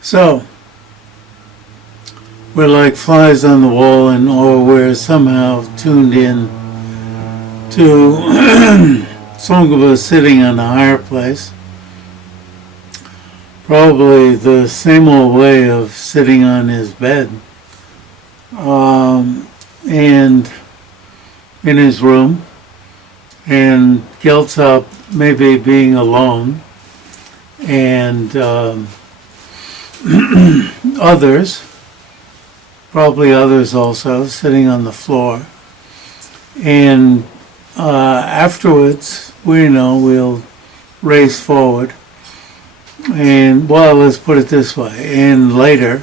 So, we're like flies on the wall, or we're somehow tuned in to Tsong-kha-pa sitting on a higher place. Probably the same old way of sitting on his bed. And in his room. And Gyal-tshab maybe being alone. And others, probably others also, sitting on the floor. And afterwards, we'll race forward. And, well, let's put it this way. And later,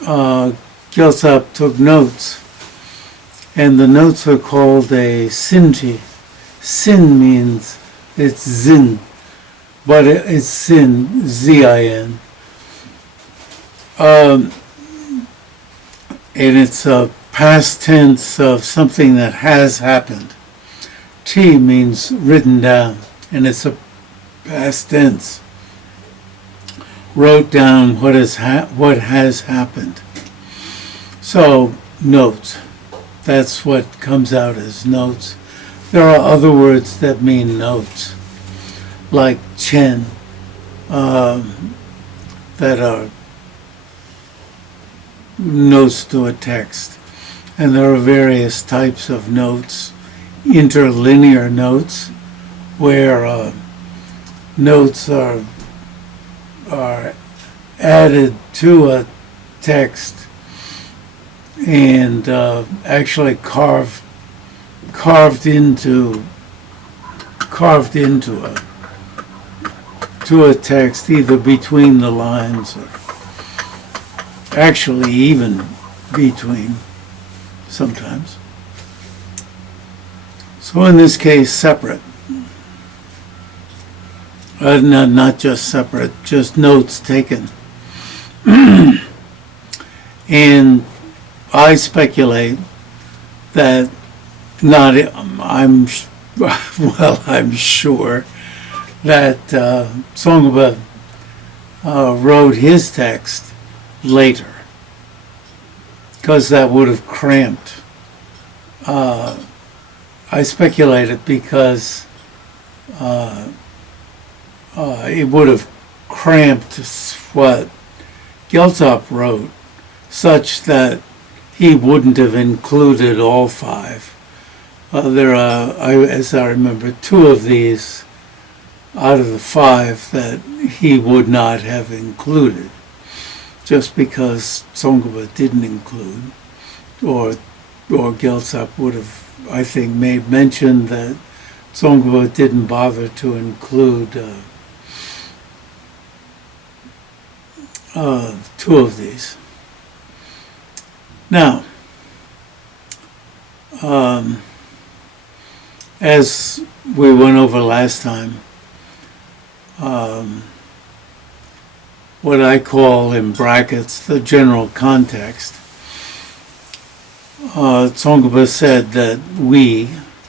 Gyal-tshab took notes. And the notes are called a sinti. Sin means it's zin, but it's sin, Z-I-N. And it's a past tense of something that has happened. T means written down, and it's a past tense. Wrote down what has happened. So, notes. That's what comes out as notes. There are other words that mean notes, like chen, that are notes to a text. And there are various types of notes, interlinear notes, where notes are added to a text and actually carved into a text, either between the lines or actually even between sometimes. So in this case, separate. Not just separate, just notes taken. And I speculate that I'm sure that Tsong-kha-pa wrote his text later, because that would have cramped. I speculate it because it would have cramped what Gyal-tshab wrote, such that he wouldn't have included all five. There are, as I remember, two of these out of the five that he would not have included, just because Tsong-kha-pa didn't include, or Gyal-tshab would have, I think, made mention that Tsong-kha-pa didn't bother to include two of these. Now, as we went over last time, what I call in brackets the general context, Tsong-kha-pa said that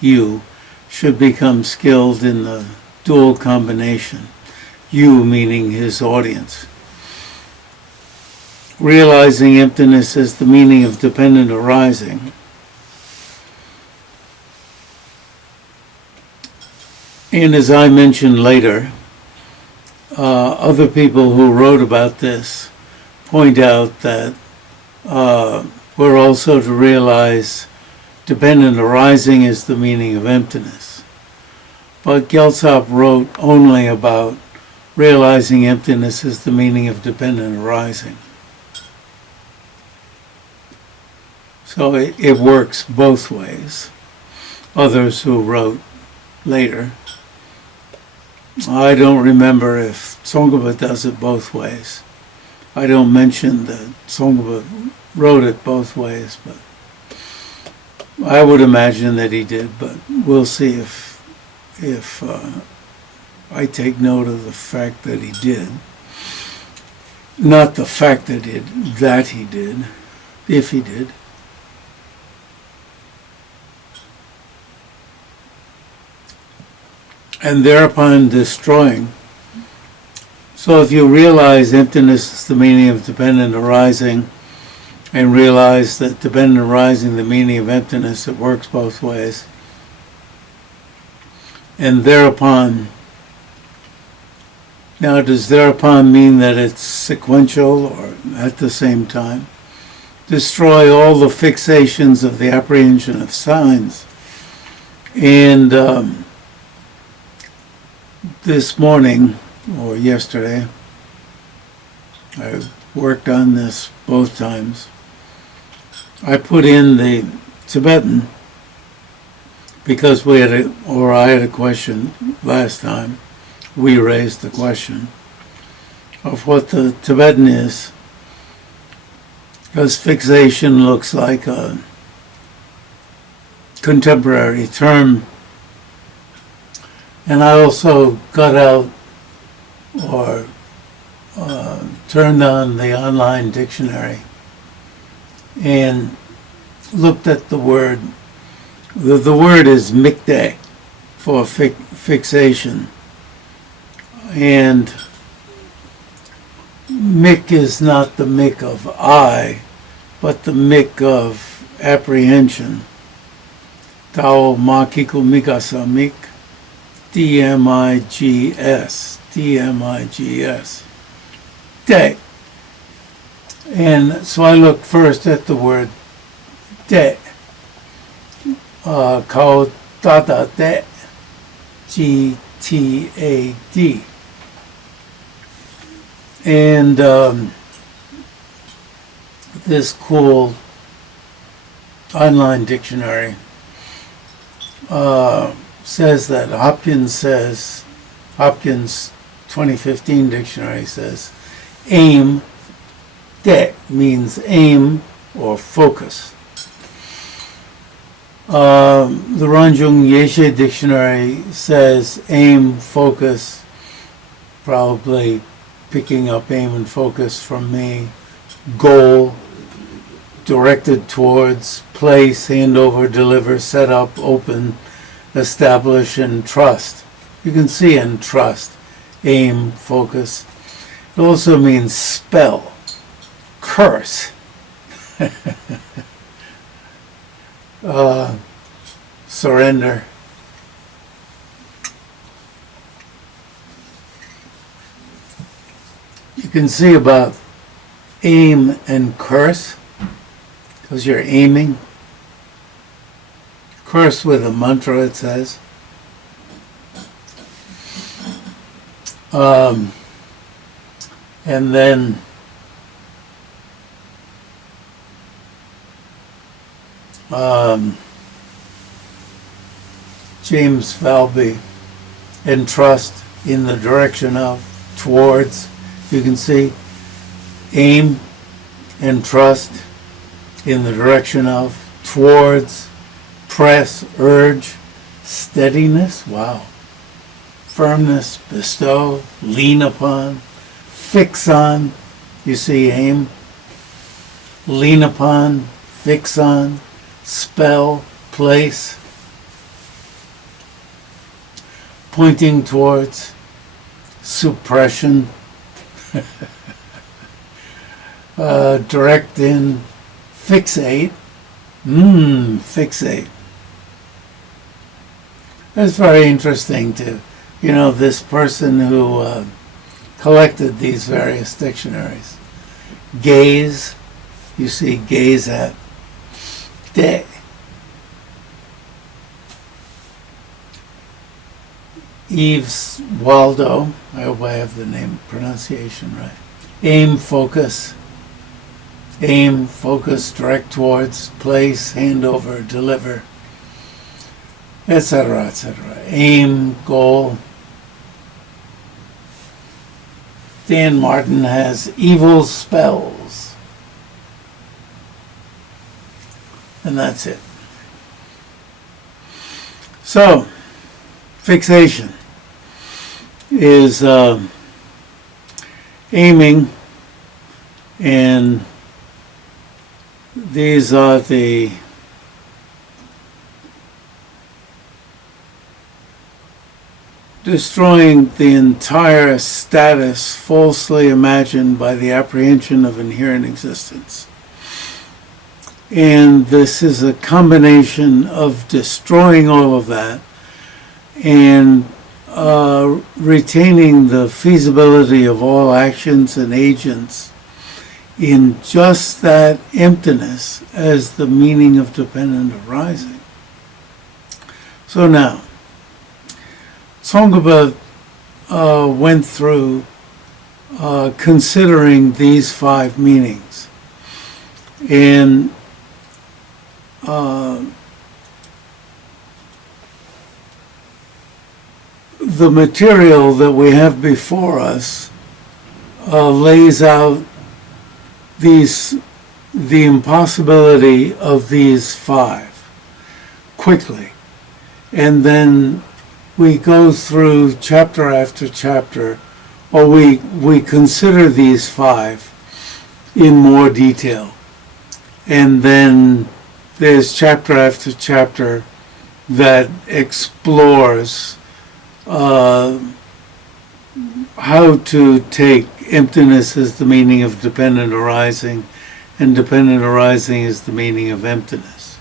you, should become skilled in the dual combination, you meaning his audience. Realizing emptiness as the meaning of dependent arising. And as I mentioned later, other people who wrote about this point out that we're also to realize dependent arising is the meaning of emptiness. But Gyal-tshab wrote only about realizing emptiness as the meaning of dependent arising. So it works both ways. Others who wrote later, I don't remember if Tsong-kha-pa does it both ways. I don't mention that Tsong-kha-pa wrote it both ways, but I would imagine that he did, but we'll see if I take note of the fact that he did. Not the fact that he did, if he did. And thereupon destroying So if you realize emptiness is the meaning of dependent arising, and realize that dependent arising, the meaning of emptiness, it works both ways. And thereupon, now does thereupon mean that it's sequential or at the same time? Destroy all the fixations of the apprehension of signs. And this morning, or yesterday, I worked on this both times. I put in the Tibetan because I had a question last time. We raised the question of what the Tibetan is, because fixation looks like a contemporary term. And I also got out or turned on the online dictionary and looked at the word. The word is mikde for fixation. And mik is not the mik of I, but the mik of apprehension. Tao makiku mikasa mik, D-M-I-G-S, D-M-I-G-S, de. And so I looked first at the word de, kao tata de, G-T-A-D. And this cool online dictionary says that Hopkins 2015 dictionary says, aim, de means aim or focus. The Ranjung Yeshe dictionary says aim, focus, probably picking up aim and focus from me, goal, directed towards, place, hand over, deliver, set up, open, establish, and trust. You can see in trust, aim, focus. It also means spell, curse, surrender. You can see about aim and curse, because you're aiming. Curse with a mantra, it says. And then James Falvey, entrust, in the direction of, towards. You can see aim and trust, in the direction of, towards, press, urge, steadiness, wow, firmness, bestow, lean upon, fix on, you see aim, lean upon, fix on, spell, place, pointing towards, suppression, direct in, fixate, fixate. That's very interesting to, this person who collected these various dictionaries. Gaze, you see gaze at, de. Yves Waldo, I hope I have the name pronunciation right. Aim, focus, direct towards, place, hand over, deliver, etc., etc. Aim, goal. Dan Martin has evil spells. And that's it. So, fixation is aiming, and these are the destroying the entire status falsely imagined by the apprehension of inherent existence. And this is a combination of destroying all of that and retaining the feasibility of all actions and agents in just that emptiness as the meaning of dependent arising. So now, Tsong-kha-pa went through considering these 5 meanings. And the material that we have before us lays out the impossibility of these 5 quickly. And then we go through chapter after chapter, or we consider these 5 in more detail. And then there's chapter after chapter that explores how to take emptiness as the meaning of dependent arising, and dependent arising is the meaning of emptiness.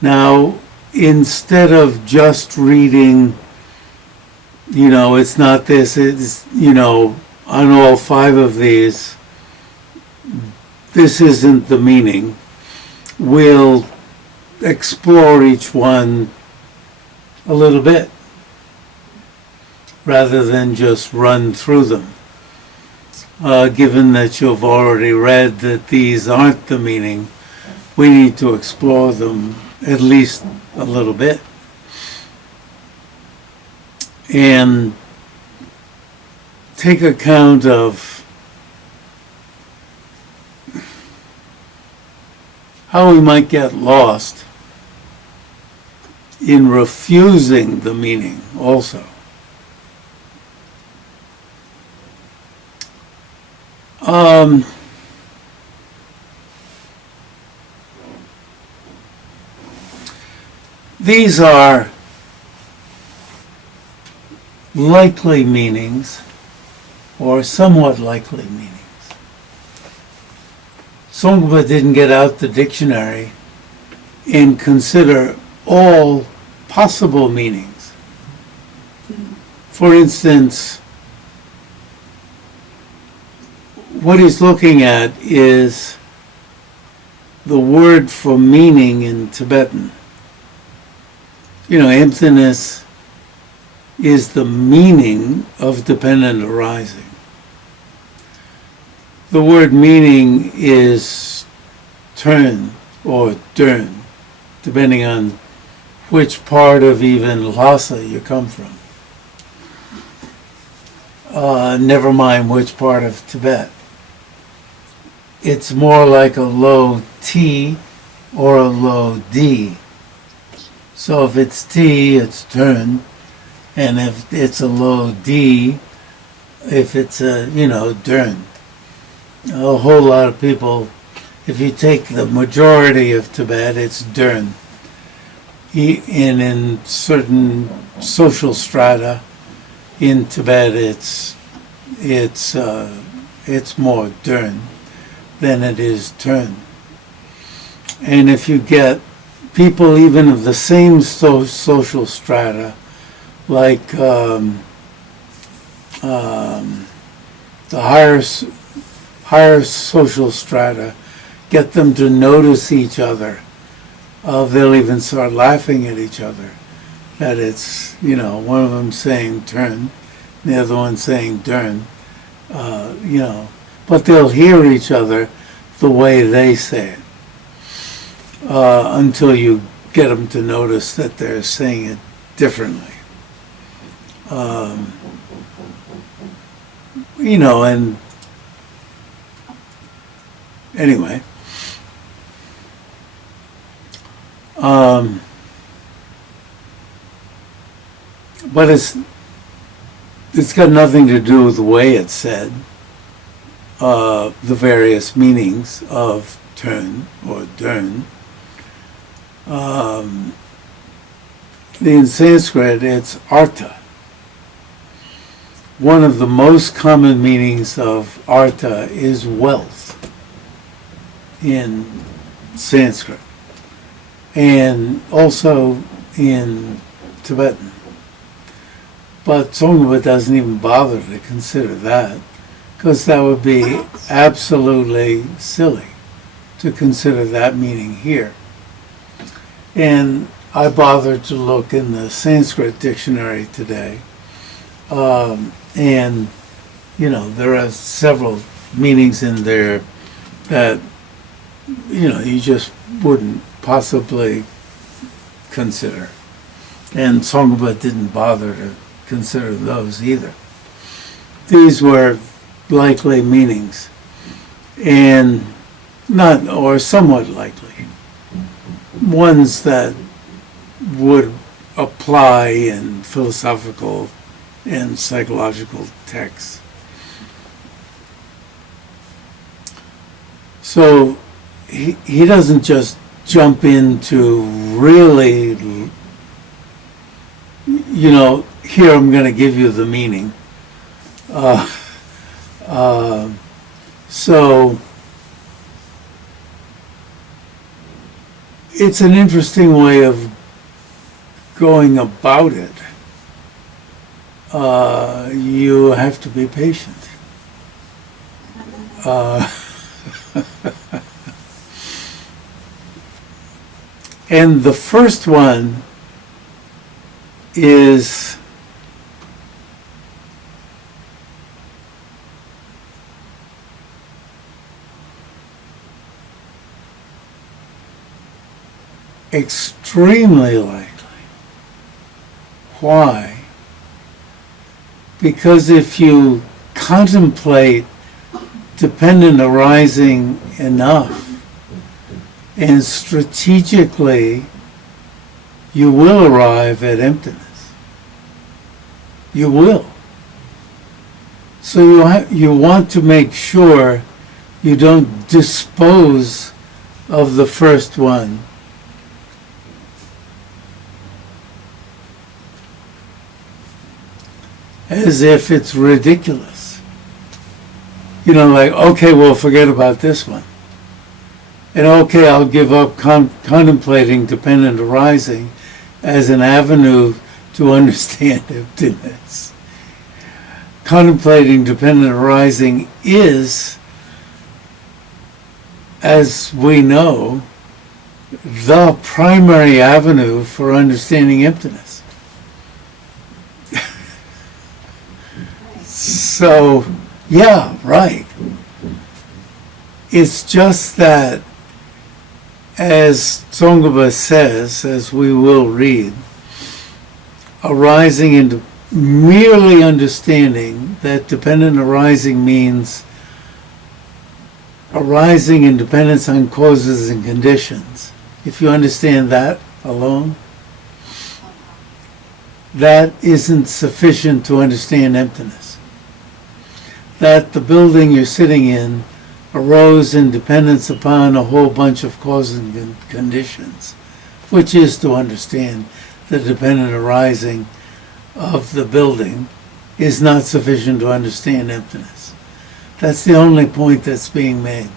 Now, instead of just reading, it's not this, it's, on all 5 of these, this isn't the meaning. We'll explore each one a little bit, rather than just run through them. Given that you've already read that these aren't the meaning, we need to explore them at least a little bit. And take account of how we might get lost in refusing the meaning also. These are likely meanings, or somewhat likely meanings. Tsong-kha-pa didn't get out the dictionary and consider all possible meanings. For instance, what he's looking at is the word for meaning in Tibetan. Emptiness is the meaning of dependent arising. The word meaning is turn or dern, depending on which part of even Lhasa you come from. Never mind which part of Tibet. It's more like a low T or a low D. So if it's T, it's turn, and if it's a low D, if it's a, dern. A whole lot of people, if you take the majority of Tibet, it's dern. And in certain social strata in Tibet, it's more dern than it is turn. And if you get people even of the same social strata, like the higher social strata, get them to notice each other, they'll even start laughing at each other. That it's, one of them saying turn, the other one saying dern, but they'll hear each other the way they say it, until you get them to notice that they're saying it differently. And anyway, but it's got nothing to do with the way it's said, the various meanings of turn or dern. In Sanskrit, it's artha. one of the most common meanings of artha is wealth in Sanskrit, and also in Tibetan. But Tsong-kha-pa doesn't even bother to consider that, because that would be absolutely silly to consider that meaning here. And I bothered to look in the Sanskrit dictionary today, and there are several meanings in there that you just wouldn't possibly consider, and Tsong-kha-pa didn't bother to consider those either. These were likely meanings, and not, or somewhat likely, ones that would apply in philosophical and psychological texts. So he doesn't just jump into really, here I'm going to give you the meaning. So it's an interesting way of going about it. You have to be patient. And the first one is extremely likely. Why? Because if you contemplate dependent arising enough, and strategically, you will arrive at emptiness. You will. So you want to make sure you don't dispose of the first one. As if it's ridiculous. Like, okay, well, forget about this one. And okay, I'll give up contemplating dependent arising as an avenue to understand emptiness. Contemplating dependent arising is, as we know, the primary avenue for understanding emptiness. So, yeah, right. It's just that, as Tsong-kha-pa says, as we will read, arising into merely understanding that dependent arising means arising in dependence on causes and conditions. If you understand that alone, that isn't sufficient to understand emptiness. That the building you're sitting in arose in dependence upon a whole bunch of causes and conditions, which is to understand the dependent arising of the building, is not sufficient to understand emptiness. That's the only point that's being made.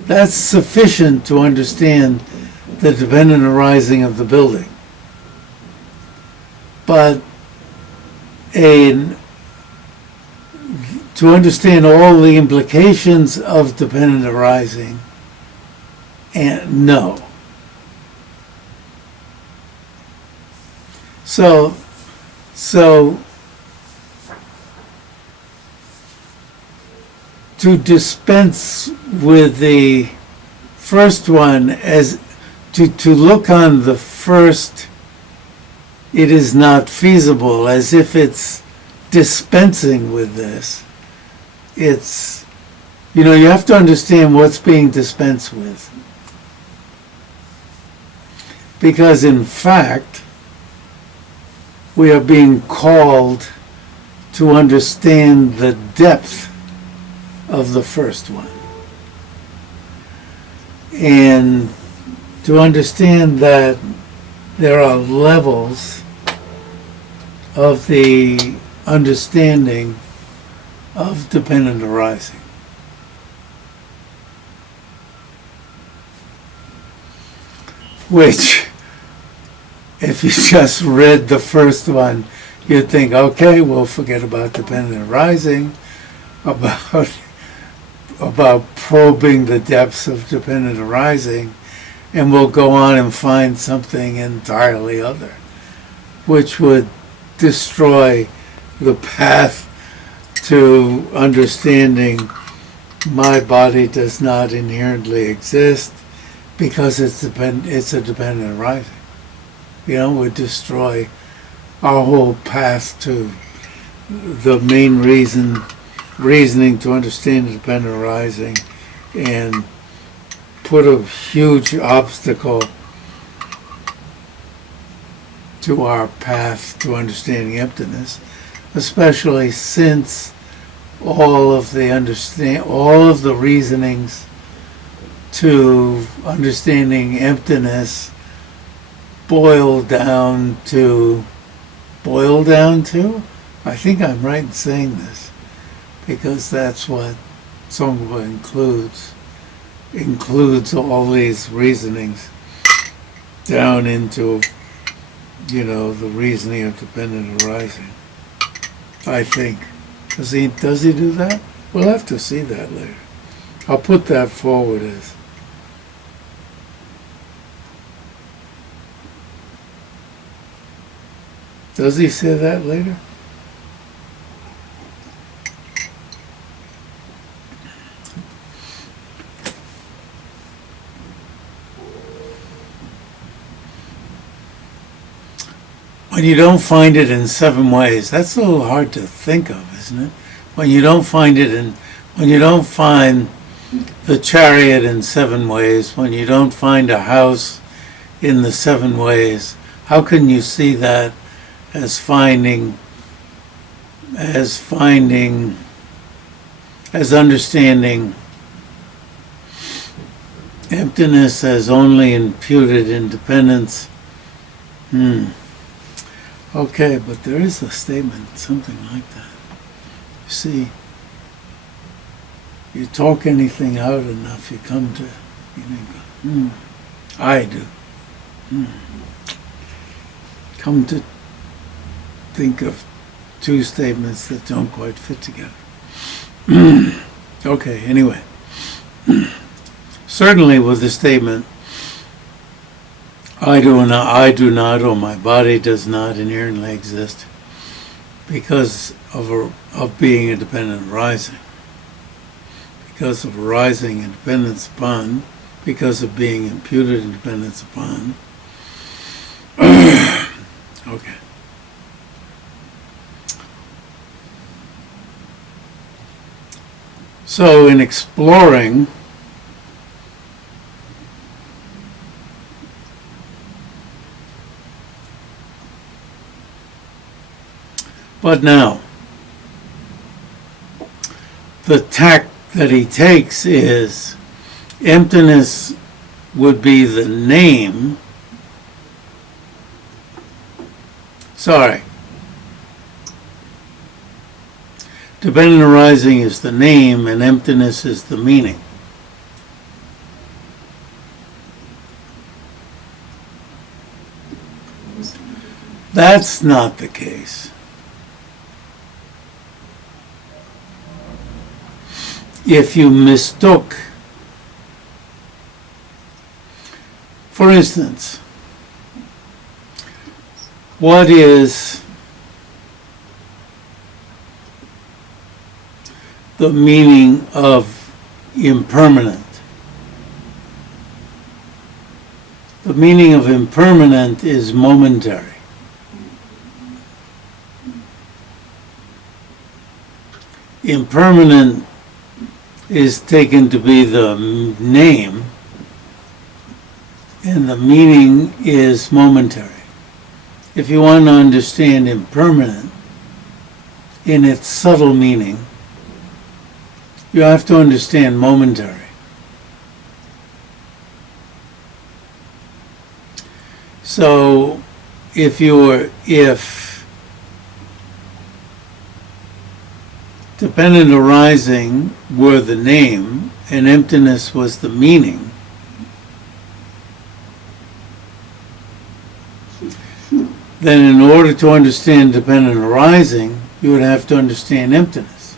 That's sufficient to understand the dependent arising of the building. But to understand all the implications of dependent arising, and no. So to dispense with the first one, as to look on the first, it is not feasible, as if it's dispensing with this. It's, you have to understand what's being dispensed with. Because in fact, we are being called to understand the depth of the first one. And to understand that there are levels of the understanding of dependent arising. Which, if you just read the first one, you'd think, okay, we'll forget about dependent arising, about probing the depths of dependent arising, and we'll go on and find something entirely other, which would destroy the path to understanding my body does not inherently exist because it's a dependent arising. Would destroy our whole path to the main reasoning to understand dependent arising, and put a huge obstacle to our path to understanding emptiness, especially since all of the reasonings to understanding emptiness boil down to, I think I'm right in saying this, because that's what Tsong-kha-pa includes all these reasonings down into, the reasoning of dependent arising. I think. Does he do that? We'll have to see that later. I'll put that forward as does he say that later? When you don't find it in 7 ways, that's a little hard to think of, isn't it? When you don't find the chariot in 7 ways, when you don't find a house in the 7 ways, how can you see that as understanding emptiness as only imputed independence? Okay, but there is a statement, something like that. You see, you talk anything out enough, you come to, I do. Come to think of 2 statements that don't quite fit together. Okay, anyway. Certainly with the statement, I do not, or my body does not inherently exist because of being a dependent arising. Because of arising and dependence upon, because of being imputed in dependence upon. Okay. So in exploring but now, the tack that he takes is emptiness would be the name. Dependent arising is the name and emptiness is the meaning. That's not the case. If you mistook, for instance, what is the meaning of impermanent? The meaning of impermanent is momentary. Impermanent is taken to be the name, and the meaning is momentary. If you want to understand impermanent in its subtle meaning, you have to understand momentary. So if dependent arising were the name and emptiness was the meaning, then in order to understand dependent arising, you would have to understand emptiness.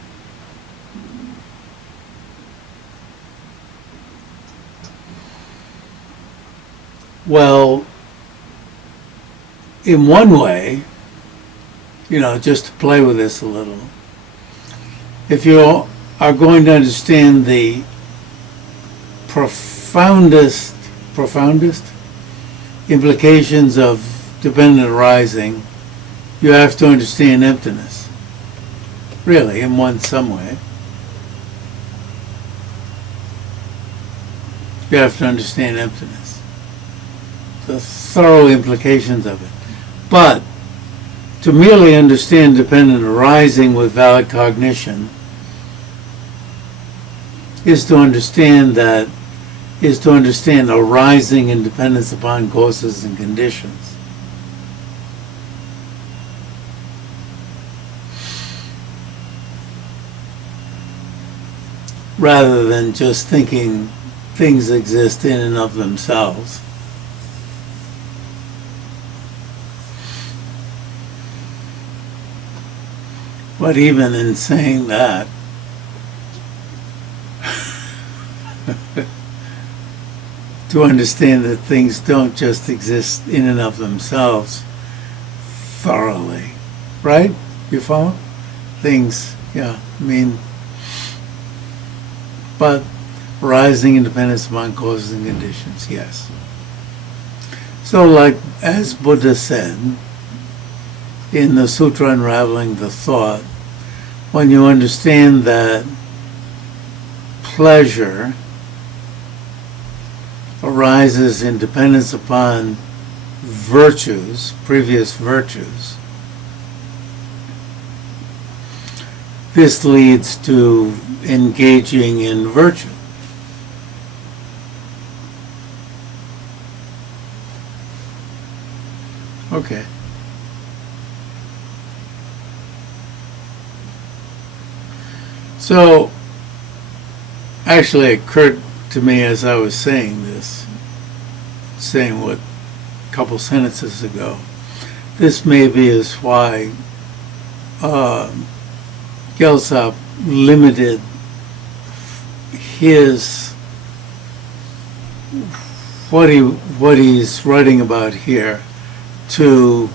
Well, in one way, just to play with this a little, if you are going to understand the profoundest implications of dependent arising, you have to understand emptiness. Really, in some way. You have to understand emptiness. The thorough implications of it. But to merely understand dependent arising with valid cognition is to understand arising and dependence upon causes and conditions. Rather than just thinking things exist in and of themselves. But even in saying that, to understand that things don't just exist in and of themselves thoroughly, right? You follow? Things, but rising independence among causes and conditions, yes. So like, as Buddha said, in the Sutra Unraveling the Thought, when you understand that pleasure arises in dependence upon virtues, previous virtues, this leads to engaging in virtue. Okay. So, actually it occurred to me as I was saying what a couple sentences ago, this maybe is why Gyal-tshab limited what he's writing about here to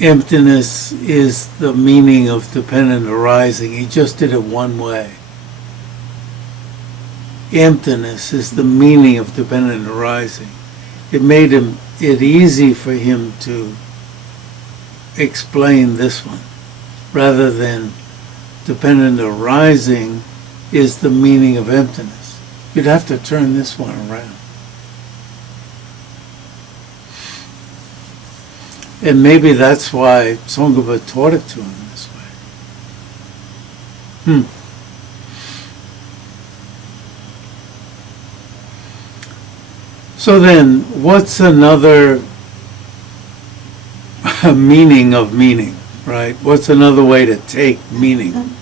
emptiness is the meaning of dependent arising. He just did it one way. Emptiness is the meaning of dependent arising. It made it easy for him to explain this one, rather than dependent arising is the meaning of emptiness. You'd have to turn this one around. And maybe that's why Tsong-kha-pa taught it to him this way. So then, what's another meaning of meaning, right? What's another way to take meaning?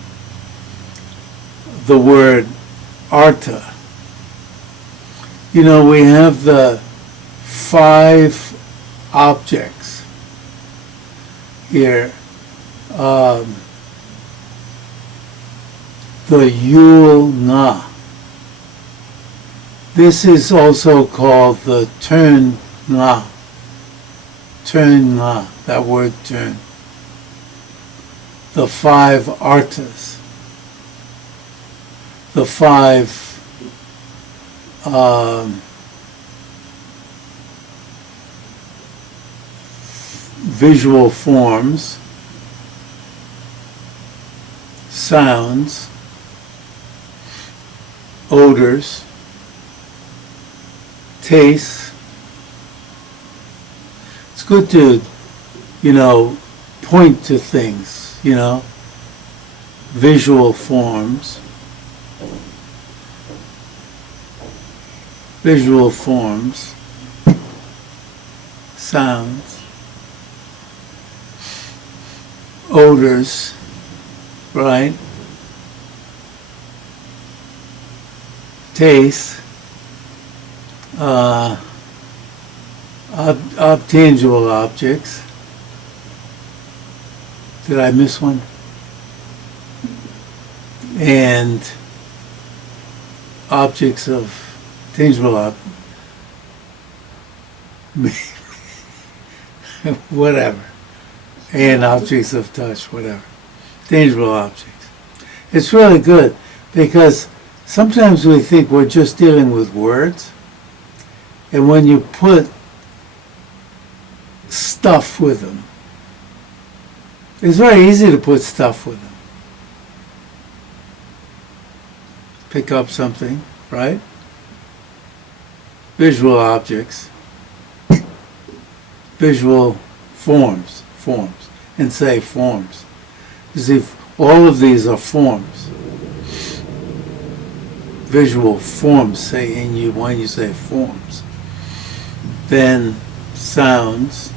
The word artha. We have the 5 objects here. The yul-na. This is also called the turn-na. Turn-na, that word turn. The 5 arthas. The 5 visual forms, sounds, odors, tastes. It's good to, point to things, visual forms, sounds, odors, right? Taste, tangible objects. Did I miss one? And objects of tangible whatever. And objects of touch, whatever. Tangible objects. It's really good because sometimes we think we're just dealing with words, and when you put stuff with them, it's very easy to put stuff with them. Pick up something, right? Visual objects, visual forms, and say forms. You see, all of these are forms. Visual forms, say when you say forms. Then sounds,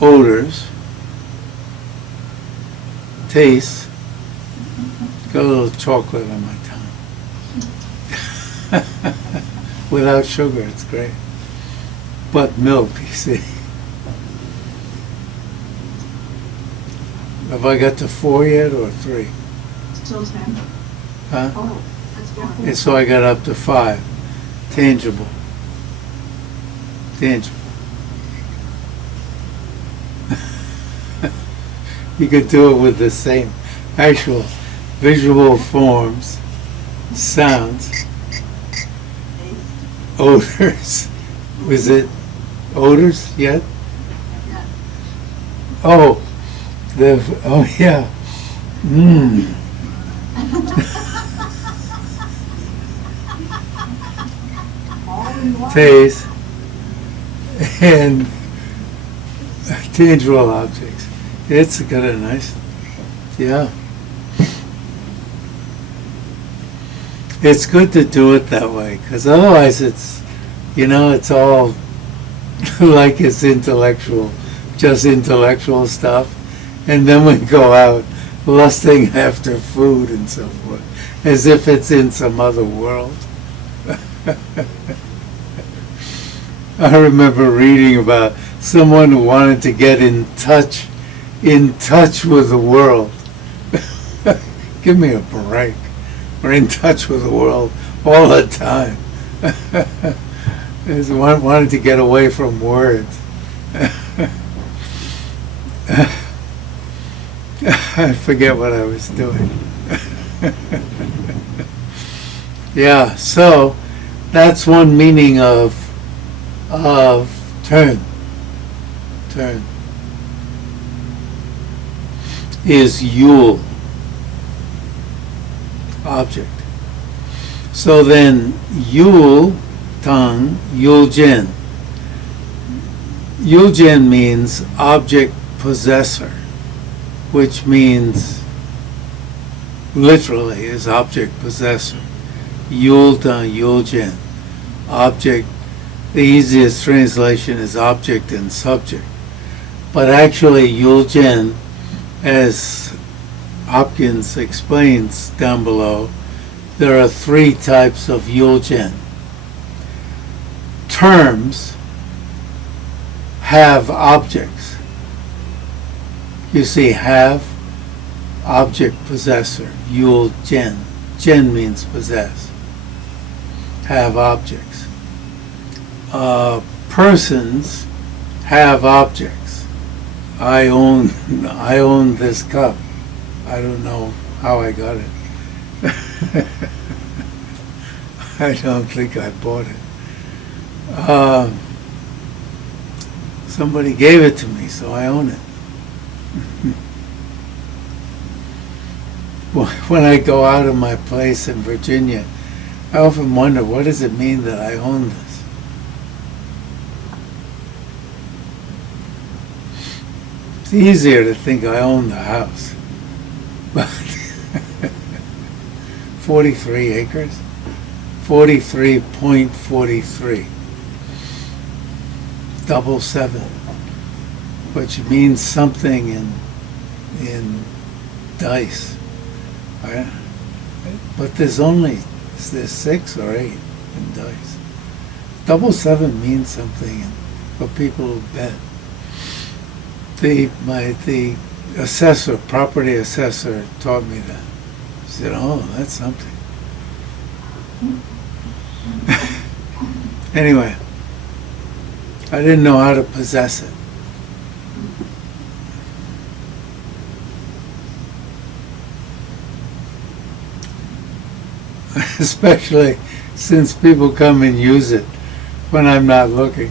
odors, tastes. Got a little chocolate on my tongue. Without sugar, it's great. But milk, you see. Have I got to 4 yet or 3? Still 10. Huh? Oh, that's good. And so I got up to 5. Tangible. Tangible. You could do it with the same actual visual forms, sounds, odors. Was it odors yet? Yeah. Oh, yeah. Mmm. All in one. Taste and tangible objects. It's got a nice, yeah. It's good to do it that way, because otherwise it's, it's all like it's intellectual, just intellectual stuff. And then we go out lusting after food and so forth, as if it's in some other world. I remember reading about someone who wanted to get in touch with the world. Give me a break. We're in touch with the world all the time. Wanted to get away from words. I forget what I was doing. Yeah, so that's one meaning of turn. Turn is yul, object. So then yul, tongue, yuljen. Yuljen means object possessor, which means literally is object possessor. Yul tongue, yuljen. Object, the easiest translation is object and subject. But actually yuljen, as Hopkins explains down below, there are 3 types of yuljen. Terms have objects. You see, have, object possessor, yuljen. Jen means possess. Have objects. Persons have objects. I own this cup. I don't know how I got it. I don't think I bought it. Somebody gave it to me, so I own it. When I go out of my place in Virginia, I often wonder, what does it mean that I own this? It's easier to think I own the house. But 43 acres? 43.43. Double 7. which means something in dice. Right? But there's 6 or 8 in dice. 7 means something for people who bet. The assessor, property assessor, taught me that. He said, "Oh, that's something." Anyway, I didn't know how to possess it. Especially since people come and use it when I'm not looking.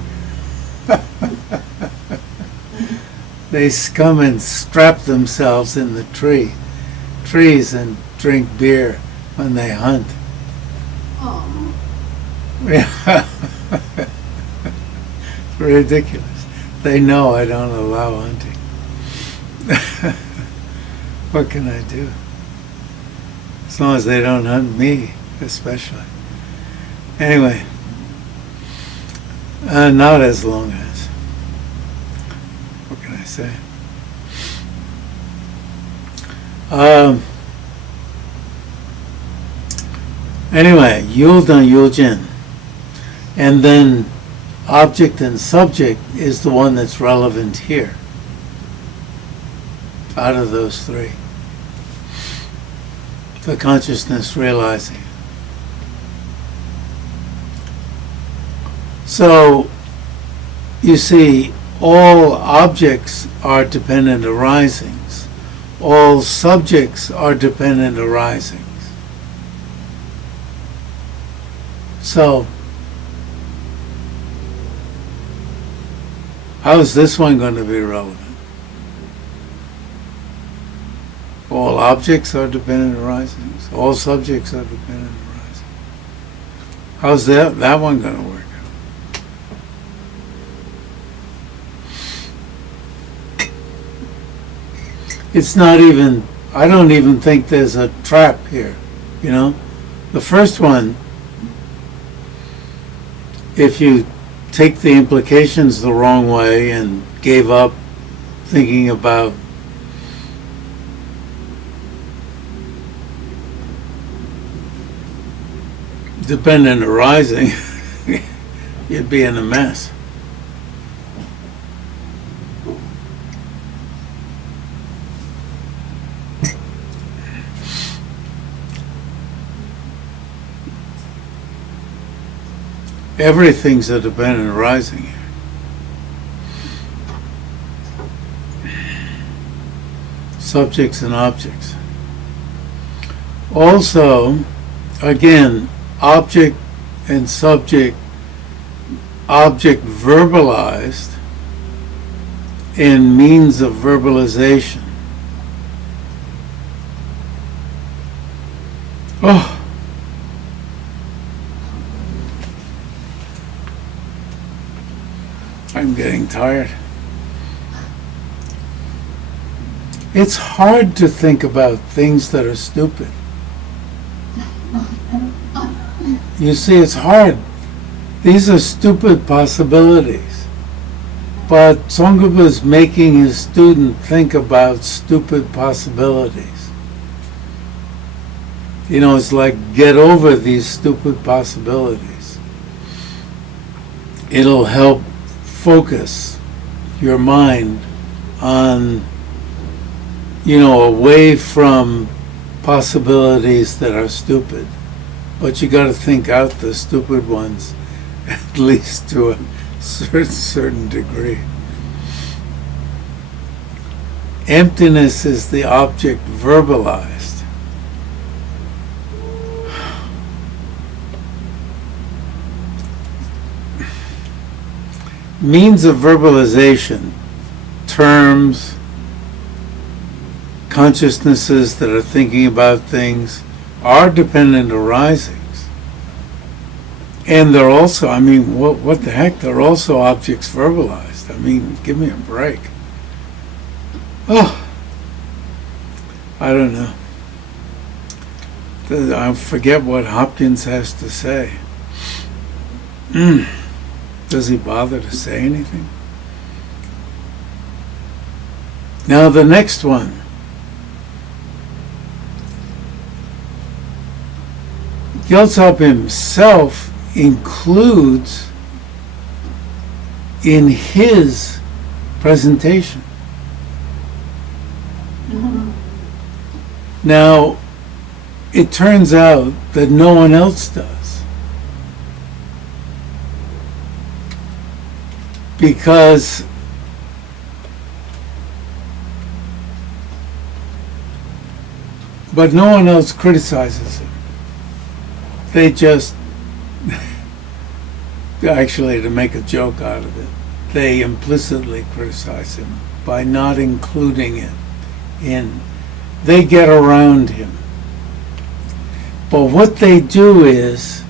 They come and strap themselves in the trees and drink beer when they hunt. Oh, Yeah. It's ridiculous. They know I don't allow hunting. What can I do? As long as they don't hunt me, especially. Anyway, not as long as. What can I say? Anyway, Yuldan Yuljin. And then object and subject is the one that's relevant here. Out of those 3. The consciousness realizing it. So, you see, all objects are dependent arisings. All subjects are dependent arisings. So, how is this one going to be relevant? All objects are dependent arisings. All subjects are dependent arisings. How's that one going to work out? It's not even, I don't even think there's a trap here, you know? The first one, if you take the implications the wrong way and gave up thinking about dependent arising, you'd be in a mess. Everything's a dependent arising here. Subjects and objects. Also, again, object and subject, object verbalized in means of verbalization. Oh. I'm getting tired. It's hard to think about things that are stupid. You see, it's hard. These are stupid possibilities. But Tsong-kha-pa is making his student think about stupid possibilities. You know, it's like, get over these stupid possibilities. It'll help focus your mind on, you know, away from possibilities that are stupid. But you got to think out the stupid ones, at least to a certain degree. Emptiness is the object verbalized. Means of verbalization, terms, consciousnesses that are thinking about things, are dependent arisings. And they're also, I mean, what the heck, they're also objects verbalized. I mean, give me a break. Oh, I don't know. I forget what Hopkins has to say. Does he bother to say anything? Now the next one. Gyal-tshab himself includes in his presentation. Now, it turns out that no one else does. Because but no one else criticizes him. They just, actually, to make a joke out of it, they implicitly criticize him by not including it in. They get around him. But what they do is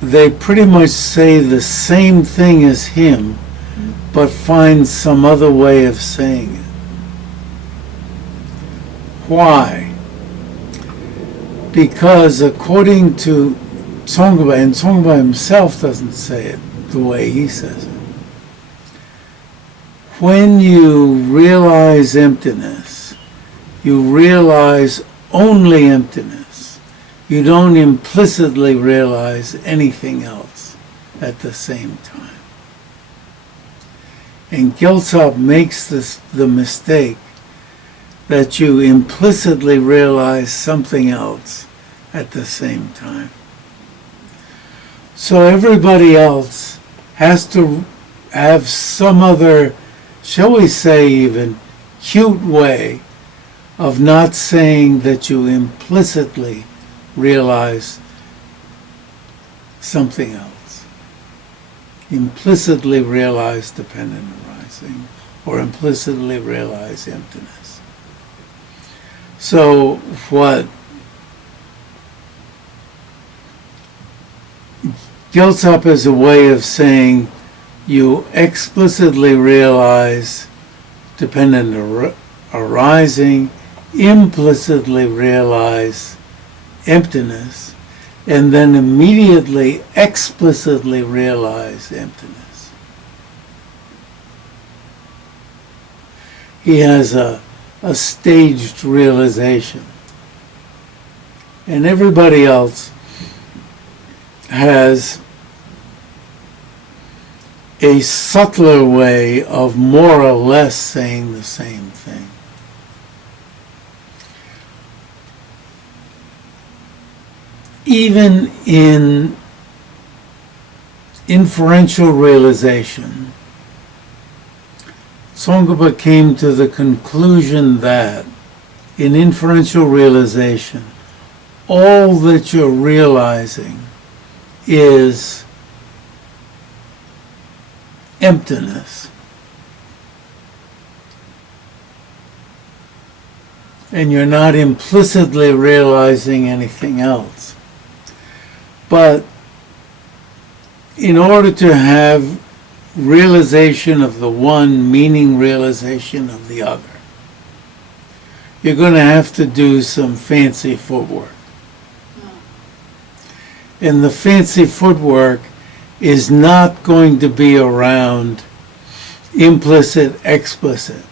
they pretty much say the same thing as him, but find some other way of saying it. Why? Because according to Tsong-kha-pa, and Tsong-kha-pa himself doesn't say it the way he says it, when you realize emptiness, you realize only emptiness. You don't implicitly realize anything else at the same time. And Gyal-tshab makes the mistake that you implicitly realize something else at the same time. So everybody else has to have some other, shall we say even, cute way of not saying that you implicitly realize something else. Implicitly realize dependent arising, or implicitly realize emptiness. So what Gyal-tshab is a way of saying you explicitly realize dependent arising, implicitly realize emptiness, and then immediately explicitly realize emptiness. He has a staged realization. And everybody else has a subtler way of more or less saying the same thing. Even in inferential realization, Tsong-kha-pa came to the conclusion that in inferential realization, all that you're realizing is emptiness. And you're not implicitly realizing anything else. But in order to have realization of the one, meaning realization of the other, you're going to have to do some fancy footwork. And the fancy footwork is not going to be around implicit, explicit.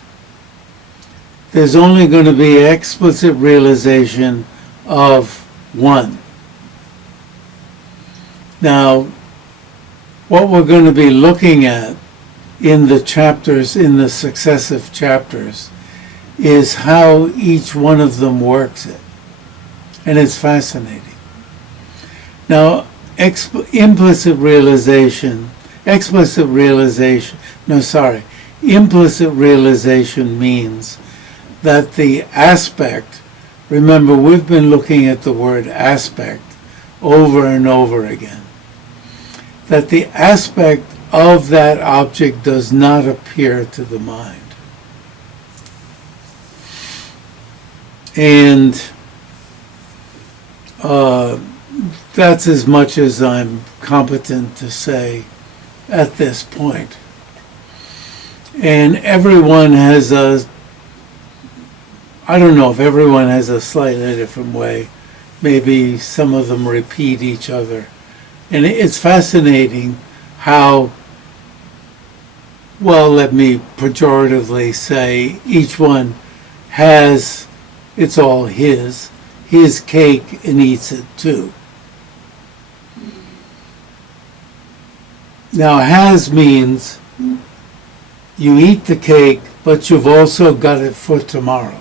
There's only going to be explicit realization of one. Now, what we're going to be looking at in the chapters, in the successive chapters, is how each one of them works it. And it's fascinating. Now, implicit realization means that the aspect, remember we've been looking at the word aspect over and over again, that the aspect of that object does not appear to the mind. And that's as much as I'm competent to say at this point. And everyone has I don't know if everyone has a slightly different way. Maybe some of them repeat each other. And it's fascinating how well, let me pejoratively say, each one has, it's all his cake and eats it too. Now, has means you eat the cake, but you've also got it for tomorrow.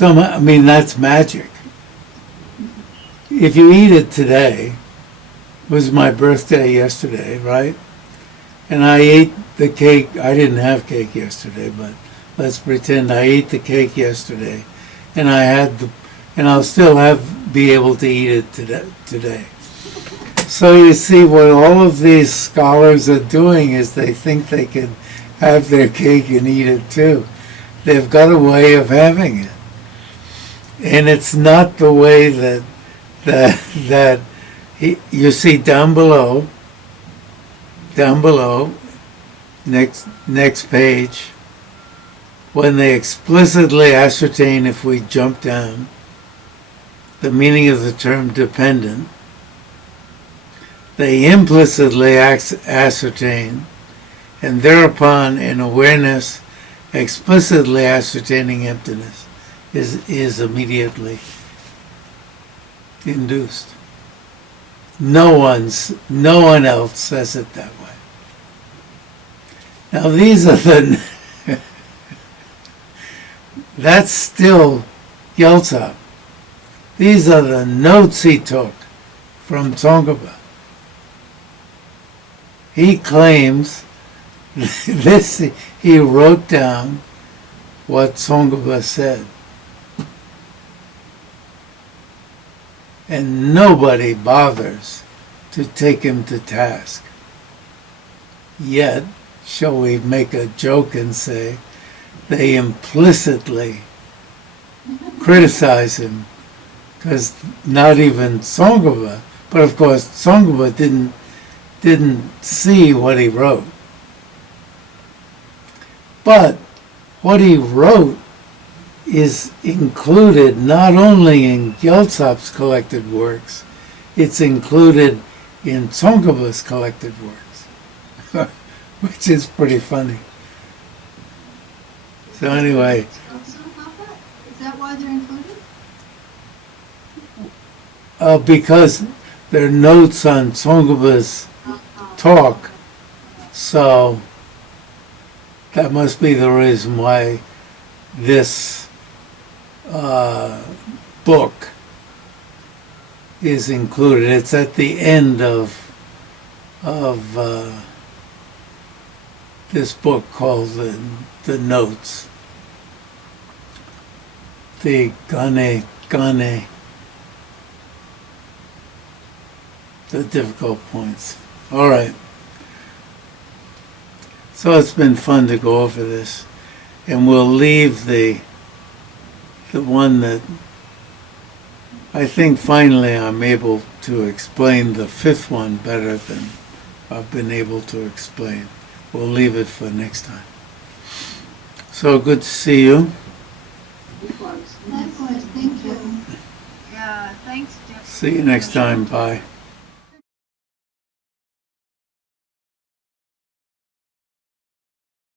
I mean, that's magic. If you eat it today, it was my birthday yesterday, right? And I ate the cake. I didn't have cake yesterday, but let's pretend I ate the cake yesterday, and and I'll still be able to eat it today. So you see, what all of these scholars are doing is they think they can have their cake and eat it too. They've got a way of having it, and it's not the way that you see down below, next page, when they explicitly ascertain, if we jump down, the meaning of the term dependent, they implicitly ascertain, and thereupon in awareness, explicitly ascertaining emptiness is immediately induced. No one else says it that way. Now these are that's still Gyal-tshab. These are the notes he took from Tsong-kha-pa. He claims this, he wrote down what Tsong-kha-pa said. And nobody bothers to take him to task. Yet, shall we make a joke and say, they implicitly criticize him, because not even Tsong-kha-pa, but of course Tsong-kha-pa didn't see what he wrote. But what he wrote is included not only in Gyal-tshab's collected works, it's included in Tsong-kha-pa's collected works, which is pretty funny. So anyway, Tsong-kha-pa? Is that why they're included? because they're notes on Tsong-kha-pa's talk, so that must be the reason why this book is included. It's at the end of this book called the Notes, the Gane, the difficult points. All right. So it's been fun to go over this, and we'll leave the one that I think finally I'm able to explain the fifth one better than I've been able to explain. We'll leave it for next time. So good to see you. Likewise, thank you. Yeah, thanks, Jeff. See you next time. Bye.